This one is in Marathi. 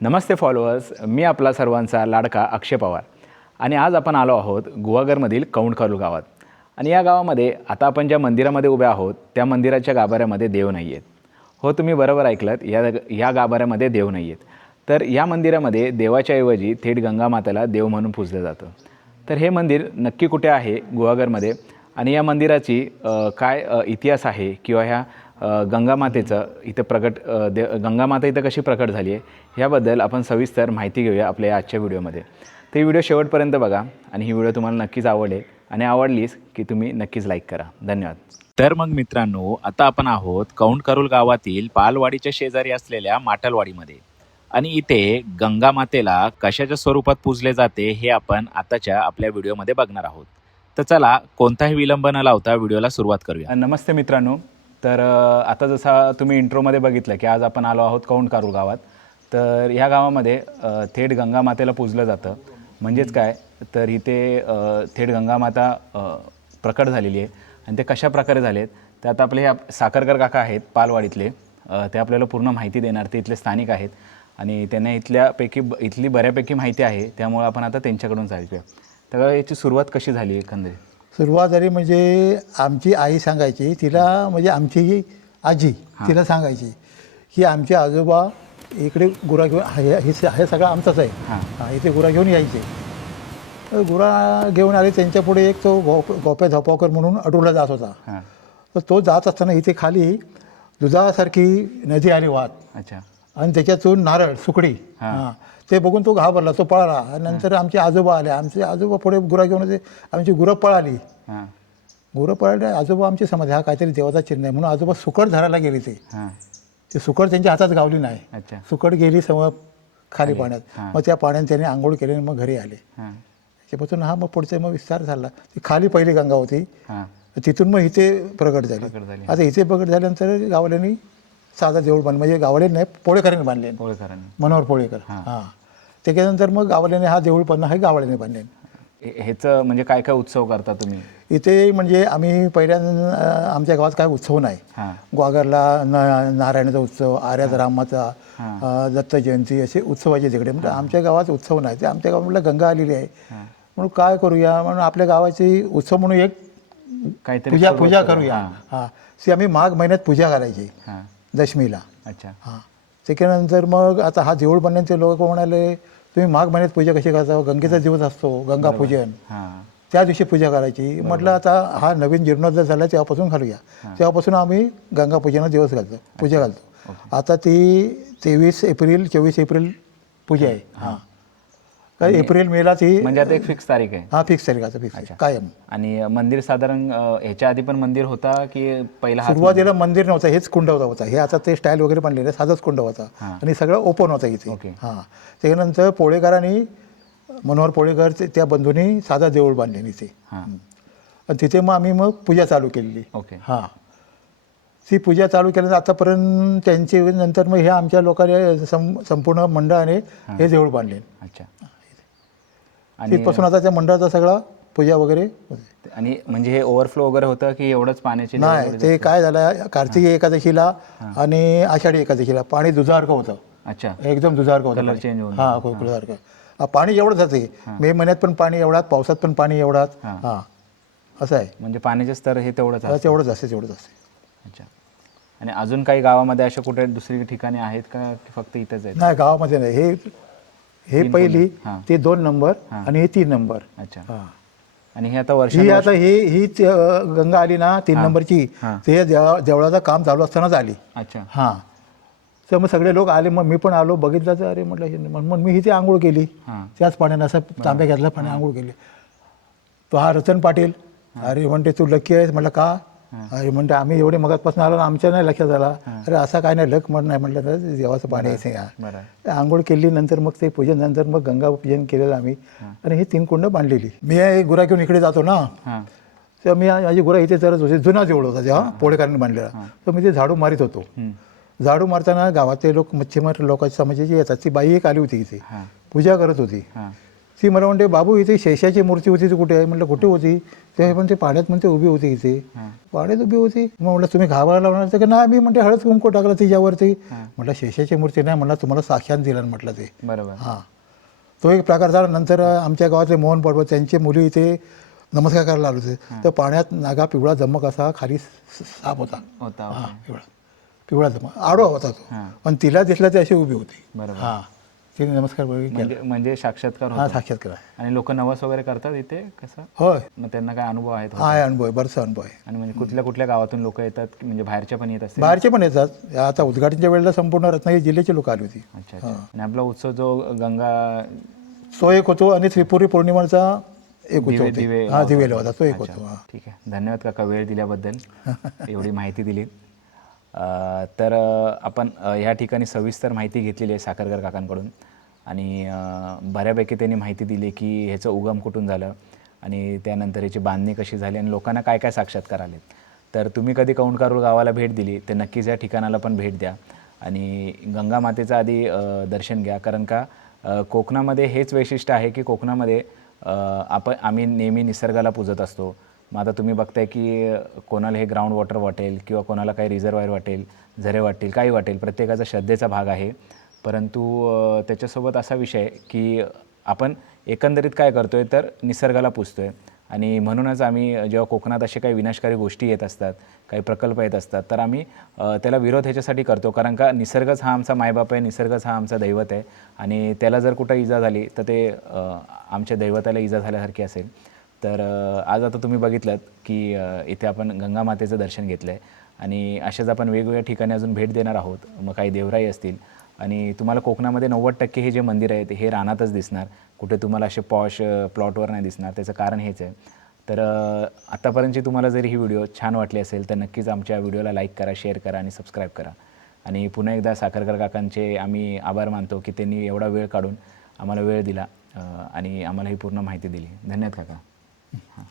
नमस्ते फॉलोअर्स, मी आपला सर्वांचा लाडका अक्षय पवार आणि आज आपण आलो आहोत गुहागरमधील कौंडकारू गावात. आणि या गावामध्ये आता आपण ज्या मंदिरामध्ये उभे आहोत त्या मंदिराच्या गाभाऱ्यामध्ये देव नाही आहेत. हो, तुम्ही बरोबर ऐकलत, या गाभाऱ्यामध्ये देव नाही आहेत. तर या मंदिरामध्ये देवाच्या ऐवजी थेट गंगामातेला देव म्हणून पूजलं जातं. तर हे मंदिर नक्की कुठे आहे गुहागरमध्ये आणि या मंदिराची काय इतिहास आहे किंवा ह्या गंगामातेचं इथं गंगामाता इथं कशी प्रकट झाली आहे ह्याबद्दल आपण सविस्तर माहिती घेऊया आपल्या आजच्या व्हिडिओमध्ये. ते व्हिडिओ शेवटपर्यंत बघा आणि ही व्हिडिओ तुम्हाला नक्कीच आवडेल आणि आवडलीच की तुम्ही नक्कीच लाईक करा. धन्यवाद. तर मग मित्रांनो, आता आपण आहोत कौंडकरूल गावातील पालवाडीच्या शेजारी असलेल्या माटलवाडीमध्ये आणि इथे गंगामातेला कशाच्या स्वरूपात पूजले जाते हे आपण आताच्या आपल्या व्हिडिओमध्ये बघणार आहोत. तर चला, कोणताही विलंब न लावता व्हिडिओला सुरुवात करूया. नमस्ते मित्रांनो. तर आता जसा तुम्ही इंट्रोमध्ये बघितलं की आज आपण आलो आहोत कौंडकारू गावात. तर ह्या गावामध्ये थेट गंगामातेला पूजलं जातं. म्हणजेच काय, तर इथे थेट गंगामाता प्रकट झालेली आहे आणि ते कशा प्रकारे झालेत ते आता आपले साखरकर काका आहेत पालवाडीतले, ते आपल्याला पूर्ण माहिती देणार. ते इथले स्थानिक आहेत आणि त्यांना इथली बऱ्यापैकी माहिती आहे, त्यामुळे आपण आता त्यांच्याकडून ऐकूया. तर याची सुरुवात कशी झाली एकंदरीत? सुरुवात झाली म्हणजे आमची आई सांगायची तिला, म्हणजे आमची आजी तिला सांगायची की आमचे आजोबा इकडे गुरा घेऊन हे सगळं आमचंच आहे, इथे गुरा घेऊन यायचे. तर गुरा घेऊन आले, त्यांच्या पुढे एक तो गोप्या धपावकर म्हणून अडवला जात होता. तर तो जात असताना इथे खाली दुधासारखी नदी आली वाहत. अच्छा. आणि त्याच्यातून नारळ सुकडी, ते बघून तो घाबरला, तो पळाला. नंतर आमचे आजोबा आले, आमचे आजोबा पुढे गुरा घेऊन होते, आमची गुरं पळाली. गुरं पळाली, आजोबा आमची समज हा काहीतरी देवाचा चिन्ह आहे म्हणून आजोबा सुकट धरायला गेले. ते सुकट त्यांच्या हातात गावली नाही. सुकट गेली समोर खाली पाण्यात. मग त्या पाण्यात त्याने आंघोळ केली आणि मग घरी आले. त्याच्यापासून मग पुढचा मग विस्तार झाला. ती खाली पहिली गंगा होती, तिथून मग इथे प्रगट झाली. आता इथे प्रगट झाल्यानंतर गावल्यांनी साधा देऊळ बांधलं, म्हणजे गावले नाही, पोळेकरांनी बांधले, मनोहर पोळेकर. त्याच्यानंतर मग गावल्याने हा देऊळ बांधणं हे गावल्याने बांधले. ह्याचं म्हणजे काय काय उत्सव करता तुम्ही इथे? म्हणजे आम्ही पहिल्यांदा आमच्या गावात काय उत्सव नाही. ग्वागरला नारायणाचा उत्सव, आर्याचा रामाचा, दत्त जयंती असे उत्सवाचे तिकडे. म्हणजे आमच्या गावात उत्सव नाही. ते आमच्या गावात म्हटलं गंगा आलेली आहे म्हणून काय करूया, म्हणून आपल्या गावाची उत्सव म्हणून एक काहीतरी पूजा करूया. ती आम्ही माघ महिन्यात पूजा करायची दशमीला. अच्छा. त्याच्यानंतर मग आता हा देऊळ बनण्याचे लोक म्हणाले तुम्ही माघ महिन्यात पूजा कशी करता, गंगेचा दिवस असतो गंगा पूजन, त्या दिवशी पूजा करायची. म्हटलं आता हा नवीन जीर्णोद्धार झाला तेव्हापासून घालूया. तेव्हापासून आम्ही गंगा पूजेला दिवस घालतो, पूजा घालतो. आता ती 23 एप्रिल 24 एप्रिल पूजा आहे. एप्रिल मेला ती म्हणजे आता एक फिक्स तारीख आहे. फिक्स तारीख, आता फिक्स कायम. आणि मंदिर साधारण ह्याच्या आधी पण मंदिर होता की पहिला? सुरुवातीला मंदिर नव्हतं, हेच कुंड होता. हे आता ते स्टाईल वगैरे बनलेलं साधाच कुंड होता आणि सगळं ओपन होतं इथे. त्यानंतर पोळेकरांनी, मनोहर पोळेकर त्या बंधूंनी साधा देऊळ बांधले इथे. आणि तिथे मग आम्ही पूजा चालू केलेली. ती पूजा चालू केल्यानंतर आतापर्यंत त्यांची नंतर मग हे आमच्या लोकांनी संपूर्ण मंडळाने हे देऊळ बांधले. अच्छा. तिथपासून आता त्या मंडळाचा सगळा पूजा वगैरे. आणि म्हणजे हे ओव्हरफ्लो वगैरे होतं की एवढंच पाण्याचे? नाही, ते काय झालं, कार्तिकी एकादशीला आणि आषाढी एकादशीला पाणी दुधासारखं होतं. अच्छा. एकदम दुधासारखं होतं. कलर चेंज होऊन. दुधासारखं. पाणी एवढंच जाते, मे महिन्यात पण पाणी एवढाच, पावसात पण पाणी एवढाच. असं आहे. म्हणजे पाण्याचे स्तर हे तेवढंच तेवढंच असते. अच्छा. आणि अजून काही गावामध्ये अशा कुठे दुसरी ठिकाणी आहेत का फक्त इथंच आहेत? नाही, गावामध्ये नाही. हे पहिली, ते 2 नंबर आणि हे 3 नंबर. अच्छा. आणि हे आता आता ही गंगा आली ना 3 नंबरची, ते देवळाचं काम चालू असतानाच आली. अच्छा. तर मग सगळे लोक आले, मग मी पण आलो, बघितलं तर अरे म्हटलं, मग मी इथे आंघोळ केली त्याच पाण्यानं, असं तांब्या घेतला पाणी आंघोळ केली. तो हा रतन पाटील, अरे म्हणते तू लकी आहेस. म्हटलं का? अरे म्हणते आम्ही एवढे मगातपासून आलो, आमच्या नाही लक्षात आला. अरे असा काय नाही, लक नाही म्हटलं तर देवाचं पाणी यायचं. आंघोळ केली, नंतर मग ते पूजन, नंतर मग गंगा पूजन केलेलं आम्ही आणि ही 3 कुंड बांधलेली. मी गुरा घेऊन इकडे जातो ना, तर मी माझी गुरा इथे चरत होते. जुना देऊळ होता जेव्हा पोळेकरांनी बांधलेला, तर मी ते झाडू मारित होतो. झाडू मारताना गावातले लोक, मच्छीमार लोकांच्या समाजाची येतात, ती बाई एक आली होती इथे, पूजा करत होती. ती मला म्हणते बाबू इथे शेषाची मूर्ती होती ती कुठे आहे? म्हटलं कुठे होती? ते म्हणते पाण्यात म्हणते उभी होती इथे. पाण्यात उभी होती. मग म्हटलं तुम्ही घाबरायला लावणार तर नाही मी म्हणते हळद कुंकू टाकलं तिच्यावरती. म्हटलं शेषाची मूर्ती नाही म्हणलं तुम्हाला साक्षात दिलं म्हटलं ते. बरोबर. हां तो एक प्रकार झाला. नंतर आमच्या गावातले मोहन पडवत त्यांची मुली इथे नमस्कार करायला आले होते. तर पाण्यात नागा पिवळा जमक असा खाली साप होता. हां पिवळा जमक आडवा होता तो. पण तिला दिसला ती अशी उभी होती. बरोबर. हां तिने नमस्कार केला. म्हणजे साक्षात्कार हां होतो. साक्षात्कार आहे. आणि लोक नवस वगैरे करतात इथे कसं? होय मग त्यांना काय अनुभव आहेत? आहे अनुभव आहे बरंचसा अनुभव आहे. आणि म्हणजे कुठल्या कुठल्या गावातून लोक येतात की म्हणजे बाहेरच्या पण येत असतील? बाहेरचे पण येतात. आता उद्घाटनच्या वेळेला संपूर्ण रत्नागिरी जिल्ह्याची लोक आली होती. अच्छा अच्छा. आणि आपला उत्सव जो गंगा तो एक होतो आणि त्रिपुरी पौर्णिमाचा एक होतो. दिवे हां दिवेला होता तो एक अच्छा. होतो. हां ठीक आहे. धन्यवाद काका वेळ दिल्याबद्दल एवढी माहिती दिली. तर आपण ह्या ठिकाणी सविस्तर माहिती घेतलेली आहे साखरकर काकांकडून. आणि बऱ्यापैकी त्यांनी माहिती दिली की ह्याचं उगम कुठून झालं आणि त्यानंतर ह्याची बांधणी कशी झाली आणि लोकांना काय काय साक्षात्कार आले. तर तुम्ही कधी कौंडकारूर गावाला भेट दिली तर नक्कीच या ठिकाणाला पण भेट द्या आणि गंगा मातेचं आधी दर्शन घ्या. कारण का कोकणामध्ये हेच वैशिष्ट्य आहे की कोकणामध्ये आम्ही नेहमी निसर्गाला पूजत असतो. मग आता तुम्ही बघताय की कोणाला हे ग्राउंड वॉटर वाटेल किंवा कोणाला काही रिझर्वायर वाटेल, झरे वाटेल, काही वाटेल, प्रत्येकाचा श्रद्धेचा भाग आहे. परंतु त्याच्यासोबत असा विषय की आपण एकंदरीत काय करतो आहे तर निसर्गाला पूजतो आहे. आणि म्हणूनच आम्ही जेव्हा कोकणात असे काही विनाशकारी गोष्टी येत असतात, काही प्रकल्प येत असतात तर आम्ही त्याला विरोध ह्याच्यासाठी करतो. कारण का निसर्गच हा आमचा मायबाप आहे, निसर्गच हा आमचा दैवत आहे आणि त्याला जर कुठं इजा झाली तर ते आमच्या दैवताला इजा झाल्यासारखी असेल. तर आज आता तुम्ही बघितलं की इथे आपण गंगा मातेचं दर्शन घेतलं आहे आणि अशाच आपण वेगवेगळ्या ठिकाणी अजून भेट देणार आहोत. मग काही देवराई असतील आणि तुम्हाला कोकणामध्ये 90% हे जे मंदिर आहेत हे रानातच दिसणार. कुठे तुम्हाला असे पॉश प्लॉटवर नाही दिसणार. त्याचं कारण हेच आहे. तर आत्तापर्यंतची तुम्हाला जर ही व्हिडिओ छान वाटली असेल तर नक्कीच आमच्या व्हिडिओला लाईक करा, शेअर करा आणि सबस्क्राईब करा. आणि पुन्हा एकदा साखरकर काकांचे आम्ही आभार मानतो की त्यांनी एवढा वेळ काढून आम्हाला वेळ दिला आणि आम्हाला ही पूर्ण माहिती दिली. धन्यवाद काका. हां.